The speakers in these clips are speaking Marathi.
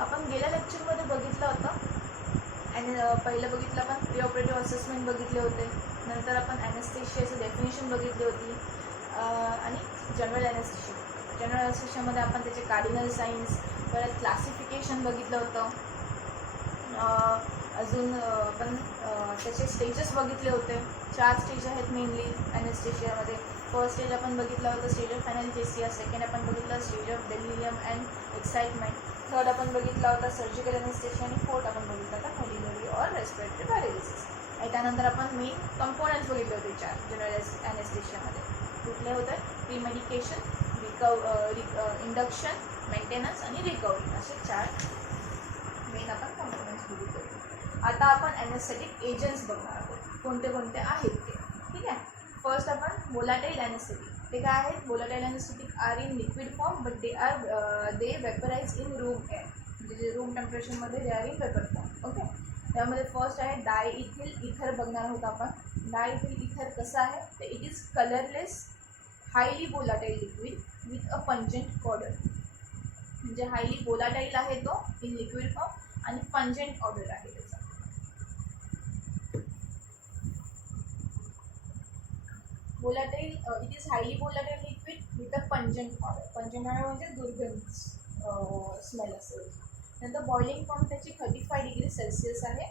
आपण गेल्या लेक्चरमध्ये बघितलं होतं आणि पहिलं बघितलं आपण प्री ऑपरेटिव्ह असेसमेंट बघितले होते. नंतर आपण ॲनेस्थेशियाची डेफिनेशन बघितली होती आणि जनरल ॲनेस्थेशियामध्ये आपण त्याचे कार्डिनल साईन्स, परत क्लासिफिकेशन बघितलं होतं. अजून आपण त्याचे स्टेजेस बघितले होते. 4 स्टेज आहेत मेनली ॲनेस्थेशियामध्ये. फर्स्ट स्टेज आपण बघितला होता स्टेज ऑफ ॲनाल्जेसिया, सेकंड आपण बघितला stage of delirium and excitement, third आपण बघितला होता सर्जिकल ॲनेस्थेशिया आणि फोर्थ आपण बघितला होता पल्मोनरी और रेस्पिरेटरी पॅरालिसिस. आणि त्यानंतर आपण मेन कंपोनंट्स बघितले होते 4 जनरल ॲनेस्थेशियामध्ये. कुठले होते? प्रीमेडिकेशन, इंडक्शन, मेंटेनन्स आणि रिकव्हरी, असे 4 मेन आपण कंपोनंट्स बघितले होते. आता आपण ॲनेस्थेटिक एजंट्स बघणार आहोत, कोणते कोणते आहेत ते. ठीक आहे. फर्स्ट आपण वोलाटाईल ॲनेस्थेटिक. ते काय आहेत? Volatile anaesthetic are in liquid form but they vaporise in room air, म्हणजे जे रूम टेम्परेचरमध्ये they are in vapour form. Okay. त्यामध्ये फर्स्ट आहे डायइथिल इथर बघणार आहोत आपण. डायइथिल इथर कसं आहे? तर it is colourless highly volatile liquid with a pungent order, म्हणजे हायली वोलाटाईल आहे तो इन लिक्विड फॉर्म आणि पंजंट ऑर्डर आहे त्याचा. volatile, it is highly volatile liquid with a pungent odor. Pungent odor म्हणजे दुर्गंध स्मेल असेल. नंतर बॉइलिंग पॉईंट त्याची 35 डिग्री सेल्सिअस आहे.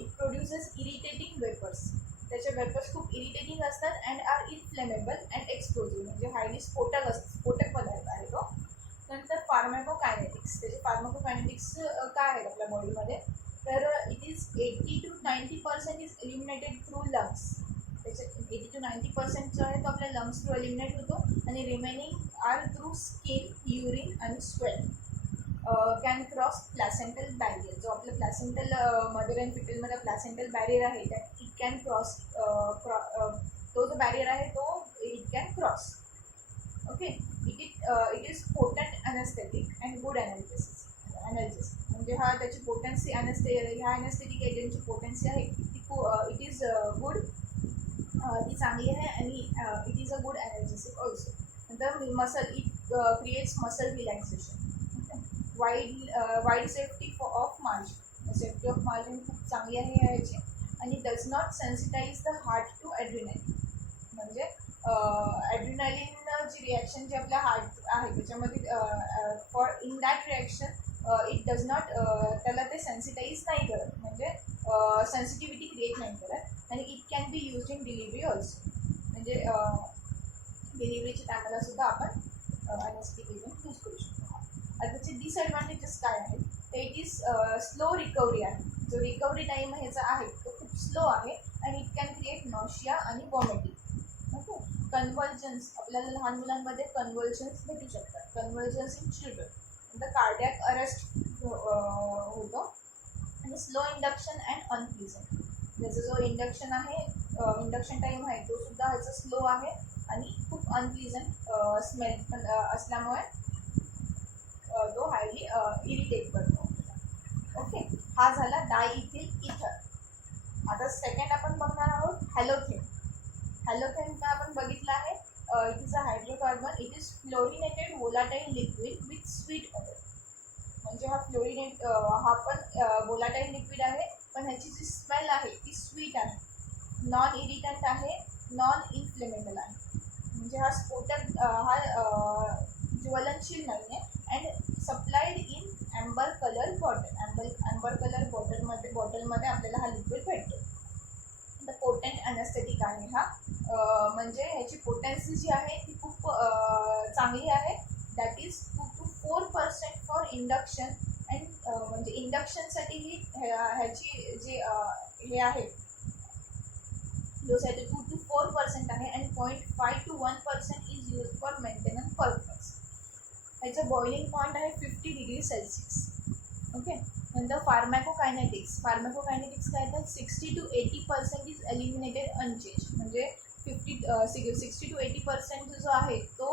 It produces irritating vapours. त्याचे वेपर्स खूप इरिटेटिंग असतात and are inflammable and explosive, म्हणजे हायली स्फोटक पदार्थ आहे तो. नंतर फार्माकोकायनेटिक्स. त्याचे फार्माकोकायनेटिक्स काय आहेत आपल्या बॉडीमध्ये? तर it is 80 to 90% is eliminated through lungs. त्याचे 80 to 90% जो आहे तो आपल्या लंग्स थ्रू एलिमिनेट होतो आणि remaining are through skin, urine आणि sweat. Can cross placental barrier. जो आपल्या प्लॅसेंटल मदर अँड फिटलमध्ये प्लॅसेंटल बॅरियर आहे दॅट इट कॅन क्रॉस. तो जो बॅरियर आहे तो it can cross. Okay. It is potent anaesthetic and good analgesics. म्हणजे हा त्याची पोटन्सी ह्या ॲनेस्थेटिक एजंटची पोटन्सी आहे ती इट इज गुड, ती चांगली आहे आणि it is a good analgesic also. नंतर muscle, it creates muscle relaxation. Wide safety of margin. Safety of margin खूप चांगली आहे याची. आणि does not sensitise the heart to adrenaline. म्हणजे ॲड्रिनालिन जी रिॲक्शन जी आपल्या हार्ट आहे त्याच्यामध्ये for in that reaction it does not, त्याला ते सेन्सिटाईज नाही करत, म्हणजे सेन्सिटिव्हिटी क्रिएट नाही करत. आणि it can be use in delivery also, म्हणजे डिलिव्हरीच्या टायमाला सुद्धा आपण ॲनेस्थेटिक एजंट यूज करू शकतो. आता त्याचे डिसएडव्हान्टेजेस काय आहेत? तर इट इज स्लो रिकव्हरी आहे. जो रिकव्हरी टाईम ह्याचा आहे तो खूप स्लो आहे आणि इट कॅन क्रिएट नॉशिया आणि वॉमिटिंग. ओके. कन्व्हल्जन्स, आपल्याला लहान मुलांमध्ये कन्व्हल्जन्स भेटू शकतात. कन्व्हल्जन्स इन चिल्ड्रन. नंतर कार्डियक अरेस्ट होतो. आणि स्लो इंडक्शन अँड अनप्लीझंट. त्याचा जो इंडक्शन आहे, इंडक्शन टाईम आहे तो सुद्धा ह्याचा स्लो आहे आणि खूप अनप्लीझंट स्मेल पण असल्यामुळे तो हायली इरिटेट करतो. ओके. हा झाला डायइथिल इथर. आता सेकंड आपण बघणार आहोत हॅलोथेन. हॅलोथेन का आपण बघितलं आहे? It is a hydrocarbon. It is fluorinated volatile liquid with sweet oil. म्हणजे हा फ्लोरिनेट हा पण वोलाटाईल लिक्विड आहे पण ह्याची जी स्मेल आहे ती स्वीट आहे, नॉन इरिटंट आहे, नॉन इन्फ्लेमेबल आहे. म्हणजे हा स्फोटक, हा ज्वलनशील नाही आहे. And supplied in amber colour bottle. Amber colour बॉटलमध्ये आपल्याला हा लिक्विड भेटतो. द पोटंट ॲनेस्थेटिक आहे हा. म्हणजे ह्याची पोटेन्सी जी आहे ती खूप चांगली आहे. That is 2 to 4% for induction and, म्हणजे इंडक्शनसाठी ही ह्याची जे हे आहे डोस आहे 2 to 4% आहे. आणि 0.5 to 1% is use for maintenance purpose. ह्याचं बॉइलिंग पॉईंट आहे 50 डिग्री सेल्सिअस. ओके. नंतर फार्माकोकायनेटिक्स. फार्माकोकायनेटिक्स काय तर 60 to 80% इज एलिमिनेटेड अनचेंज. म्हणजे 60 to 80% जो आहे तो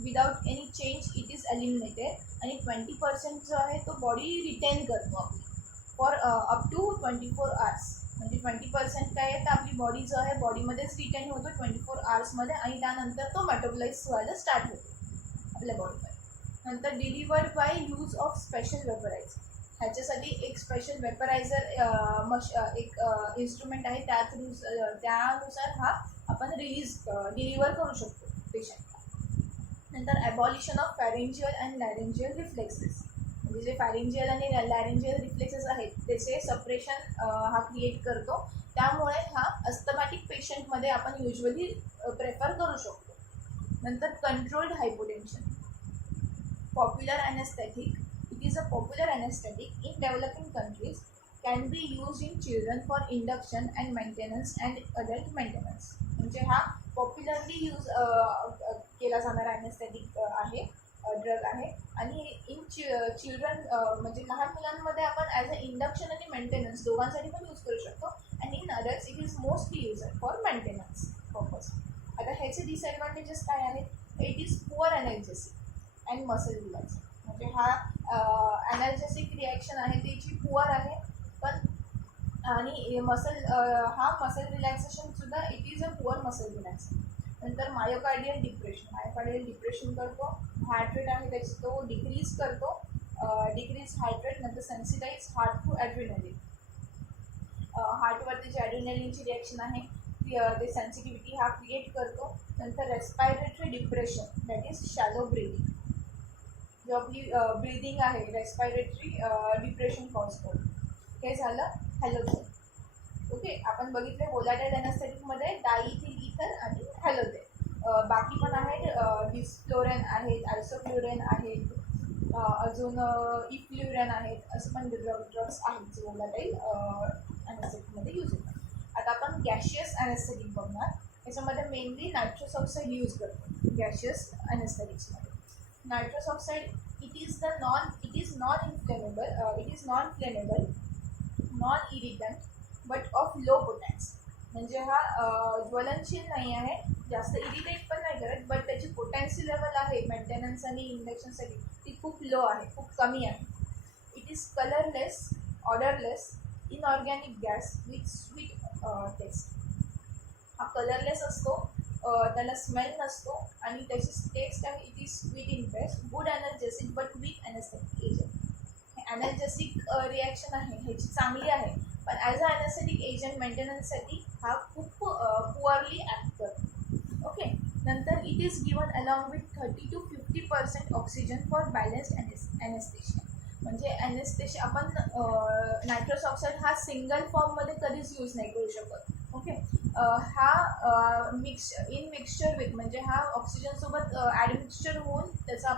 without any change it is eliminated. आणि 20% जो आहे तो बॉडी रिटेन करतो आपली फॉर अप टू 24 hours. म्हणजे 20% काय आहे तर आपली बॉडी जो आहे बॉडीमध्येच रिटेन होतो 24 hours आणि त्यानंतर तो मेटाबोलाइज व्हायला स्टार्ट होतो आपल्या बॉडीमध्ये. नंतर delivered by use of special special vaporiser एक इन्स्ट्रुमेंट आहे, त्यानुसार हा आपण डिलिव्हर करू शकतो पेशंटला. नंतर ॲबॉलिशन ऑफ फॅरेंजियल अँड लॅरेंजियल रिफ्लेक्सेस, म्हणजे जे फॅरेंजियल आणि लॅरेंजियल रिफ्लेक्सेस आहेत त्याचे सपरेशन हा क्रिएट करतो. त्यामुळे हा अस्थमॅटिक पेशंटमध्ये आपण युजली प्रेफर करू शकतो. नंतर controlled hypotension. Popular anaesthetic. It is a popular anaesthetic in developing countries, can be use in children for induction and maintenance and adult maintenance. म्हणजे हा पॉप्युलरली यूज केला जाणारा ॲनेस्थेटिक आहे, ड्रग आहे. आणि इन चिल्ड्रन म्हणजे लहान मुलांमध्ये आपण ॲज अ इंडक्शन आणि मेंटेनन्स दोघांसाठी पण यूज करू शकतो. And in adults it is mostly use for maintenance purpose. आता ह्याचे डिसएडव्हान्टेजेस काय आहेत? It is poor analgesic and muscle relax. म्हणजे हा ॲनर्जेसिक रिॲक्शन आहे त्याची पुअर आहे, पण आणि मसल रिलॅक्सेशनसुद्धा it is a poor muscle relaxation. नंतर मायोकार्डियल डिप्रेशन करतो. हार्ट रेट आहे त्याची तो डिक्रीज करतो, डिक्रीज हार्ट रेट. नंतर सेन्सिटाईज हार्ट टू ॲड्रिनलिन. हार्टवरती जी ॲड्रिनलिनची रिॲक्शन आहे ते सेन्सिटिव्हिटी हा क्रिएट करतो. नंतर respiratory depression, that is shallow breathing. जो आपली ब्रीदिंग आहे रेस्पायरेटरी डिप्रेशन कॉज करतो. हे झालं हॅलोथेन. ओके, आपण बघितले व्होलाटाईल ॲनेस्थेटिकमध्ये डायइथिल इथर आणि हॅलोथेन. बाकी पण आहेत, डिस्फ्लोरेन आहेत, आयसोफ्लोरेन आहेत, अजून इफ्ल्युरेन आहेत. असं पण ड्रग्स आहेत जे व्होलाटाईल ॲनेस्थेटिकमध्ये यूज होतात. आता आपण गॅशियस ॲनेस्थेटिक बघणार. याच्यामध्ये मेनली नायट्रस ऑक्साईड यूज करतो गॅशियस ॲनेस्थेटिक्समध्ये. Nitrous oxide it is non flammable, non irritant, but of low potency. म्हणजे हा ज्वलनशील नाही आहे, जास्त इरिटेट पण नाही करत, बट त्याची पोटॅन्सी लेवल आहे मेंटेनन्स आणि इंडक्शनसाठी ती खूप लो आहे, खूप कमी आहे. It is colourless, odourless, inorganic gas with sweet taste. हा कलरलेस असतो, त्याला स्मेल नसतो आणि त्याची टेस्ट आहे it is sweet in taste. Good analgesic but weak anaesthetic agent. Analgesic reaction आहे ह्याची चांगली आहे, पण ॲज अ ॲनेस्थेटिक एजंट मेंटेनन्ससाठी हा खूप पुअरली ॲक्ट करतो. ओके, नंतर it is given along with 30 to 50% oxygen for balanced anaesthesia. म्हणजे ॲनेस्थेशिया आपण नायट्रस ऑक्साईड हा सिंगल फॉर्ममध्ये कधीच यूज नाही करू शकत. ओके, हा मिक्सचर विथ, म्हणजे हा ऑक्सिजनसोबत ॲडमिक्सचर होऊन त्याचा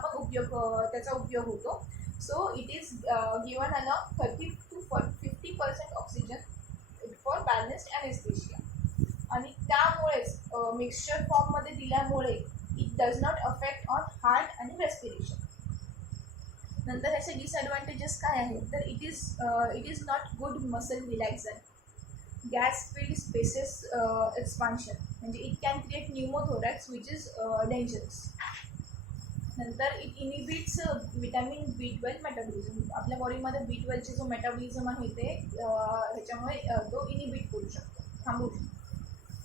उपयोग होतो. So it is given along 30 to 50% oxygen for balanced anaesthesia. आणि त्यामुळेच मिक्सचर फॉर्ममध्ये दिल्यामुळे it does not affect on heart आणि रेस्पिरेशन. नंतर याचे डिसएडव्हान्टेजेस काय आहेत? तर it is not good muscle relaxer. Gas filled spaces expansion, म्हणजे it can create pneumothorax which is dangerous. नंतर it inhibits vitamin B12 metabolism. आपल्या बॉडीमध्ये B12चे जो मेटाबॉलिझम आहे ते ह्याच्यामुळे तो इनिबिट करू शकतो, थांबवू शकतो.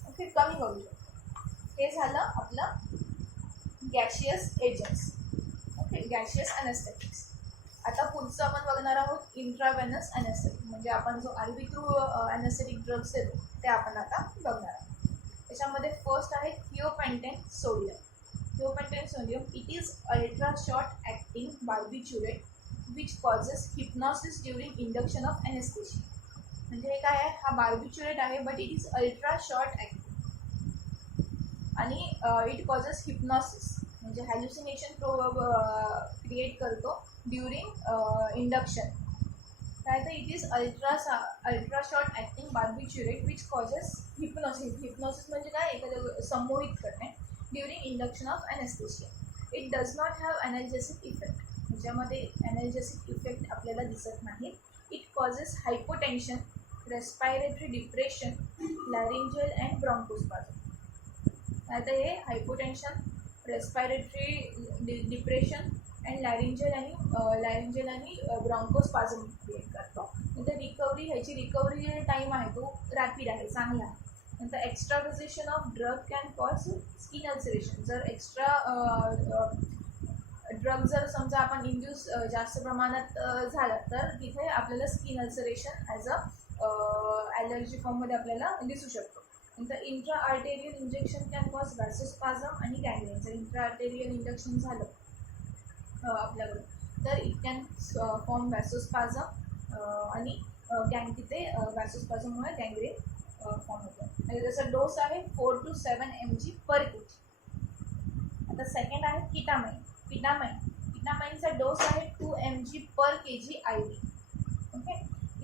ओके, कमी करू शकतो. हे झालं आपलं gaseous agents. Okay, gaseous anaesthetics. आता पुढचं आपण बघणार आहोत इंट्रावेनस ॲनेस्थेटिक. म्हणजे आपण जो IV थ्रू ॲनेस्थेटिक ड्रग्स देतो ते आपण आता बघणार आहोत. त्याच्यामध्ये फर्स्ट आहे thiopentone sodium. Thiopentone sodium it is ultra short acting barbiturate which causes hypnosis during induction of anaesthesia. म्हणजे हे काय आहे? हा बार्बिच्युरेट आहे, but it is ultra short acting आणि इट कॉजेस हिप्नॉसिस, म्हणजे हॅल्युसिनेशन क्रिएट करतो ड्युरिंग इंडक्शन. काय तर it is ultra short acting barbiturate which causes hypnosis म्हणजे काय? एखादं संमोहित करणे during induction of anaesthesia. It does not have analgesic effect. ह्याच्यामध्ये ॲनर्जेसिक इफेक्ट आपल्याला दिसत नाही. It causes hypotension, respiratory depression, laryngeal and bronchospasm. आता हे hypotension, respiratory depression and laryngeal आणि ब्रॉन्कोस्पाझम क्रिएट करतो. नंतर ह्याची रिकव्हरी टाईम आहे तो रॅपिड आहे, चांगला आहे. नंतर extraposition of drug can cause skin ulceration. जर एक्स्ट्रा ड्रग जर समजा आपण इंड्यूस जास्त प्रमाणात झालं तर तिथे आपल्याला skin ulceration as a allergy फॉर्ममध्ये आपल्याला दिसू शकतो. नंतर intra arterial injection can cause vasospasm आणि गँग्रीन. जर इंट्रा आर्टेरियल इंजेक्शन झालं आपल्याकडे तर इट कॅन फॉर्म व्हॅसोस्पाझम आणि तिथे व्हॅसोस्पाझममुळे गँग्रीन फॉर्म होतं. आणि त्याचा डोस आहे 4 to 7 mg पर kg. आता सेकंड आहे किटामाइन. किटामाइनचा डोस आहे 2 mg per kg IV. Okay.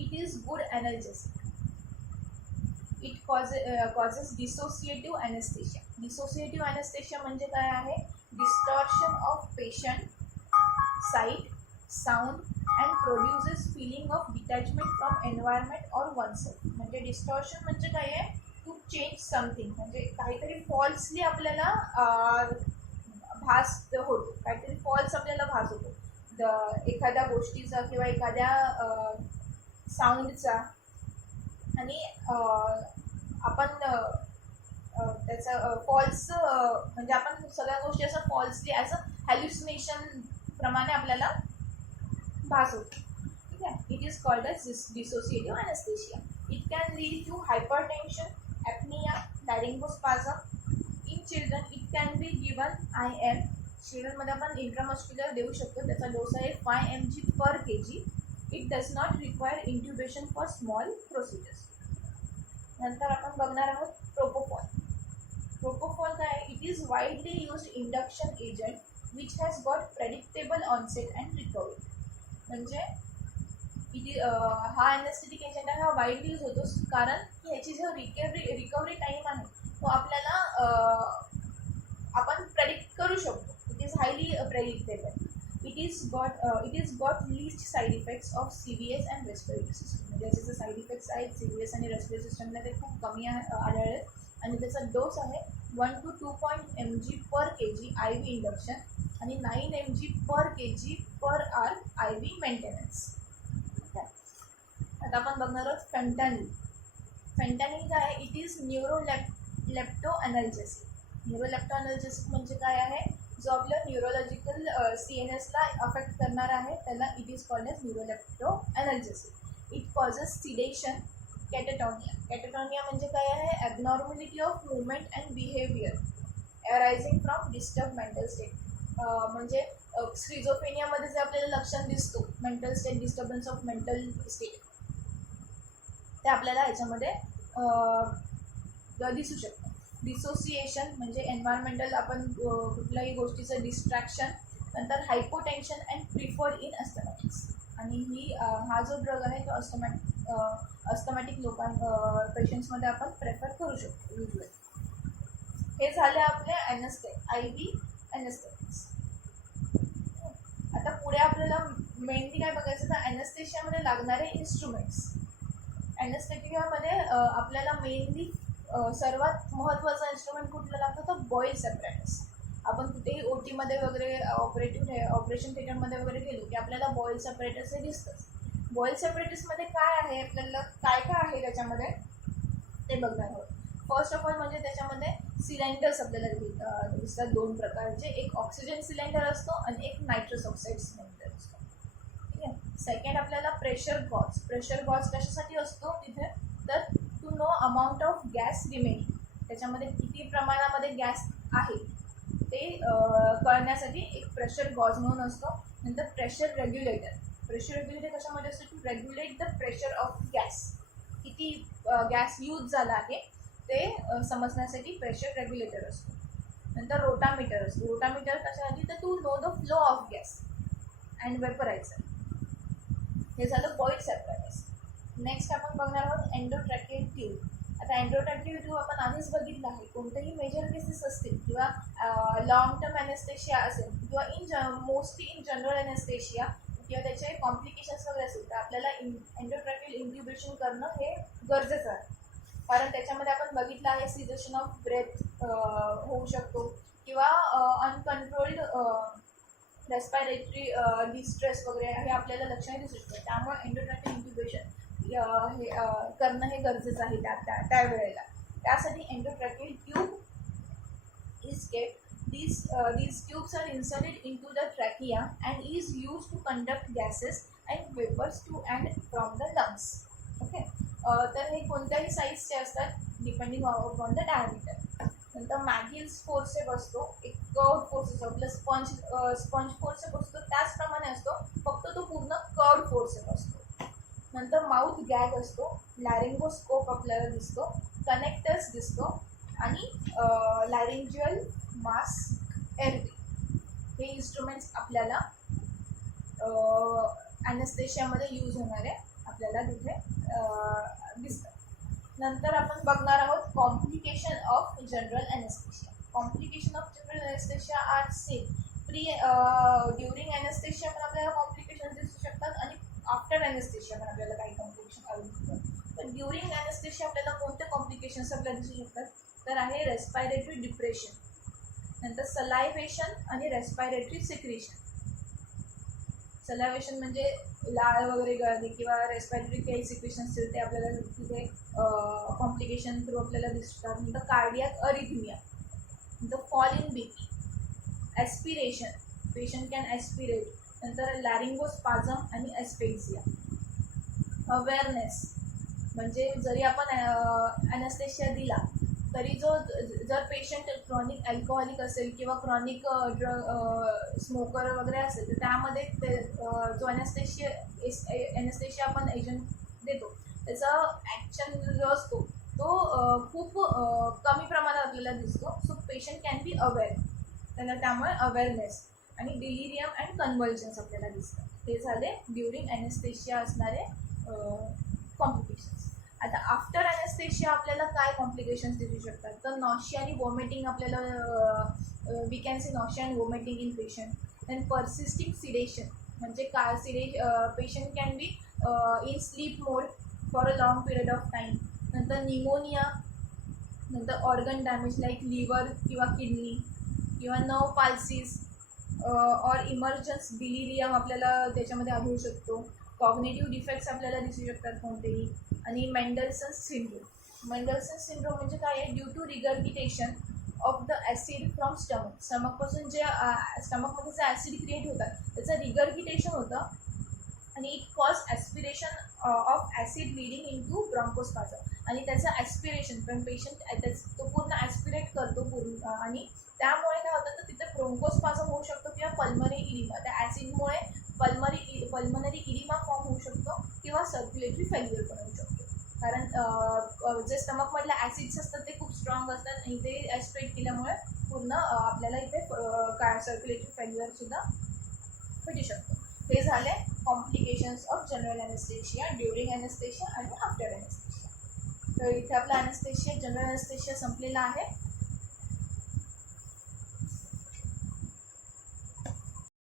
It is good analgesic. It causes dissociative anaesthesia. Dissociative anaesthesia म्हणजे काय आहे? Distortion of patient sight, sound and produces feeling of detachment from environment or oneself. म्हणजे डिस्टॉर्शन म्हणजे काय आहे? टू चेंज समथिंग, म्हणजे काहीतरी फॉल्सली आपल्याला भास होतो, काहीतरी फॉल्स आपल्याला भास होतो एखाद्या गोष्टीचा किंवा एखाद्या साऊंडचा. आणि आपण त्याचा फॉल्स म्हणजे आपण सगळ्या गोष्टी असं फॉल्सली ॲज अ हॅल्युसिनेशन प्रमाणे आपल्याला भास होतो. ठीक आहे. It is called as dissociative anaesthesia. It can lead to hypertension, apnoea, laryngospasm. In children it can be given IM. चिल्ड्रनमध्ये आपण इंट्रामस्क्युलर देऊ शकतो. त्याचा डोस आहे 5 mg per kg. It does not require intubation for small procedures. नंतर आपण बघणार आहोत प्रोपोफॉल. प्रोपोफॉल काय आहे? It is widely used induction agent which has got predictable onset and recovery. म्हणजे हा ॲनेस्थेटिक एजंट आहे, हा वाईडली यूज होतो कारण की ह्याची जो रिकव्हरी टाईम आहे तो आपल्याला आपण प्रेडिक्ट करू शकतो. It is highly predictable. It is got list side effects of CVS and respiratory system. म्हणजे याचे जे साईड इफेक्ट्स आहेत CVS आणि रेस्पिरेटरी सिस्टमला ते खूप कमी आढळले. आणि त्याचा डोस आहे 1 to 2 mg per kg IV induction आणि 9 mg per kg per hour IV maintenance. आता आपण बघणार आहोत फेंटॅनिल. फेंटॅनिल काय आहे? It is न्यूरोलेप्टो अनल्जेसिक. न्यूरोलेप्टो अनल्जेसिक म्हणजे काय आहे? जो आपलं न्यूरोलॉजिकल CNSला अफेक्ट करणार आहे त्याला it is called as neurolepto analgesic. It causes sedation, catatonia. Catatonia म्हणजे काय आहे? Abnormality of movement and behaviour arising from disturb mental state. म्हणजे स्क्रिझोफ्रेनियामध्ये जे आपल्याला लक्षण दिसतो mental state, disturbance of mental state, ते आपल्याला ह्याच्यामध्ये दिसू शकतं. डिसोसिएशन म्हणजे एन्व्हायरमेंटल आपण कुठल्याही गोष्टीचं डिस्ट्रॅक्शन. नंतर हायपोटेन्शन अँड प्रिफर्ड इन अस्थमॅटिक्स. आणि हा जो ड्रग आहे तो अस्थमॅटिक पेशंट्समध्ये आपण प्रेफर करू शकतो युजली. हे झाले आपले IV ॲनेस्थेटिक्स. आता पुढे आपल्याला मेनली काय बघायचं तर ॲनेस्थेशियामध्ये लागणारे इन्स्ट्रुमेंट्स. ॲनेस्थेटियामध्ये आपल्याला मेनली सर्वात महत्त्वाचा इन्स्ट्रुमेंट कुठलं लागतं तर बॉईल ॲपॅरेटस. आपण कुठेही OTमध्ये वगैरे ऑपरेशन थिएटरमध्ये वगैरे गेलो की आपल्याला बॉईल ॲपॅरेटस हे दिसतंच. बॉईल ॲपॅरेटसमध्ये काय आहे, आपल्याला काय काय आहे त्याच्यामध्ये ते बघणार आहोत. फर्स्ट ऑफ ऑल म्हणजे त्याच्यामध्ये सिलेंडर्स आपल्याला दिसतात 2 प्रकारचे. एक ऑक्सिजन सिलेंडर असतो आणि एक नायट्रस ऑक्साईड सिलेंडर असतो. ठीक आहे. सेकंड आपल्याला प्रेशर गॉज. प्रेशर गॉज कशासाठी असतो तिथे तर to know amount of gas remaining. त्याच्यामध्ये किती प्रमाणामध्ये गॅस आहे ते कळण्यासाठी एक प्रेशर गॉज म्हणून असतो. नंतर प्रेशर रेग्युलेटर. प्रेशर रेग्युलेटर कशामध्ये असतो? To regulate the pressure of gas. किती गॅस यूज झाला आहे ते समजण्यासाठी प्रेशर रेग्युलेटर असतो. नंतर रोटामीटर असतो. रोटामीटर कशासाठी तर to know the flow of gas and vaporiser. हे झालं बॉईल ॲपॅरेटस. नेक्स्ट आपण बघणार आहोत एंडोट्रॅकियल ट्यूब. आता एंडोट्रॅकियल ट्यूब आपण आधीच बघितलं आहे. कोणतेही मेजर केसेस असतील किंवा लॉंग टर्म ॲनेस्थेशिया असेल किंवा मोस्टली इन जनरल ॲनेस्थेशिया किंवा त्याचे कॉम्प्लिकेशन्स वगैरे असेल तर आपल्याला एंडोट्रॅकियल इंट्युबेशन करणं हे गरजेचं आहे. कारण त्याच्यामध्ये आपण बघितलं आहे सिजेशन ऑफ ब्रेथ होऊ शकतो किंवा अनकंट्रोल्ड रेस्पायरेटरी डिस्ट्रेस वगैरे हे आपल्याला लक्षणे दिसू शकतं. त्यामुळे एंडोट्रॅकियल इंट्युबेशन हे करणं हे गरजेचं आहे त्यावेळेला. त्यासाठी endotracheal tube is kept These tubes are inserted into the trachea and is used to conduct gases and vapors to and from the lungs. Okay, तर हे कोणत्याही साईजचे असतात डिपेंडिंग अपॉन द डायमीटर. नंतर मॅगिल्स फोर्सेप असतो, एक कर्व फोर्सेप आपला स्पंज फोर्सेप असतो त्याचप्रमाणे असतो, फक्त तो पूर्ण कर्व फोर्सेप असतो. नंतर माउथ गॅग असतो, लॅरिंगोस्कोप आपल्याला दिसतो, कनेक्टर्स दिसतो आणि लॅरिंजियल मास्क एअरवे हे इन्स्ट्रुमेंट्स आपल्याला ॲनेस्थेशियामध्ये यूज होणारे आपल्याला तिथे दिसतात. नंतर आपण बघणार आहोत complication of general anaesthesia. Complication of general anaesthesia are same. During anaesthesia पण आपल्याला कॉम्प्लिकेशन दिसू शकतात आणि आफ्टर ॲनेस्थेशिया पण आपल्याला काही कॉम्प्लिकेशन दिसतात. तर ड्युरिंग ॲनेस्थेशिया आपल्याला कोणते कॉम्प्लिकेशन्स आपल्याला दिसू शकतात, तर आहे रेस्पायरेटरी डिप्रेशन, नंतर सलायव्हेशन आणि रेस्पायरेटरी सिक्रेशन. सलायव्हेशन म्हणजे लाळ वगैरे गळणे किंवा रेस्पायरेटरी काही सिक्रेशन असतील ते आपल्याला तिथे कॉम्प्लिकेशन थ्रू आपल्याला दिसतात. नंतर कार्डियाक अरिथमिया, नंतर fall in BP, aspiration, patient can aspirate, नंतर लॅरिंगोस्पाझम आणि ॲस्पेक्झिया. अवेअरनेस म्हणजे जरी आपण ॲनेस्थेशिया दिला तरी जर पेशंट क्रॉनिक अल्कोहॉलिक असेल किंवा क्रॉनिक स्मोकर वगैरे असेल तर त्यामध्ये जो ॲनेस्थेशिया आपण एजंट देतो त्याचा ॲक्शन जो असतो तो खूप कमी प्रमाणात आपल्याला दिसतो. So patient can be aware, त्यांना त्यामुळे अवेअरनेस आणि डिलिरियम अँड कन्व्हल्जन्स आपल्याला दिसतात. हे झाले ड्युरिंग ॲनेस्थेशिया असणारे कॉम्प्लिकेशन्स. आता आफ्टर ॲनेस्थेशिया आपल्याला काय कॉम्प्लिकेशन्स दिसू शकतात, तर नॉशिया आणि वॉमिटिंग आपल्याला we can see nausea and vomiting in patient. Then persisting sedation म्हणजे patient can be in sleep mode for a long period of time. नंतर निमोनिया, नंतर ऑर्गन डॅमेज लाईक लिव्हर किंवा किडनी किंवा nerve palsies or emergence delirium आपल्याला त्याच्यामध्ये आढळू शकतो. कॉग्नेटिव्ह डिफेक्ट्स आपल्याला दिसू शकतात कोणतेही. आणि मेंडल्सन सिंड्रोम. मेंडल्सन सिंड्रोम म्हणजे काय आहे, due to regurgitation of the acid from stomach. स्टमकपासून जे स्टमकमध्ये जे ॲसिड क्रिएट होतात त्याचं रिगर्गिटेशन होतं आणि it cause aspiration of acid leading in to bronchospasm. आणि त्याचं ॲस्पिरेशन पण पेशंट तो पूर्ण ॲस्पिरेट करतो पूर्ण आणि त्यामुळे काय होतं तर तिथे ब्रोंकोस्पाझम होऊ शकतो किंवा पल्मरी इडिमा. त्या ॲसिडमुळे पल्मनरी इडिमा फॉर्म होऊ शकतो किंवा सर्क्युलेटरी फेल्युअर पण होऊ शकतो. कारण जे स्टमकमधले ॲसिड्स असतात ते खूप स्ट्रॉंग असतात आणि ते ॲस्पिरेट केल्यामुळे पूर्ण आपल्याला इथे सर्क्युलेटरी फेल्युअरसुद्धा भेटू शकतो. हे झाले complications of general anaesthesia during anaesthesia आणि आफ्टर ॲनेस्थेशिया. तर इथे आपला ॲनेस्थेशिया जनरल ॲनेस्थेशिया संपलेला आहे.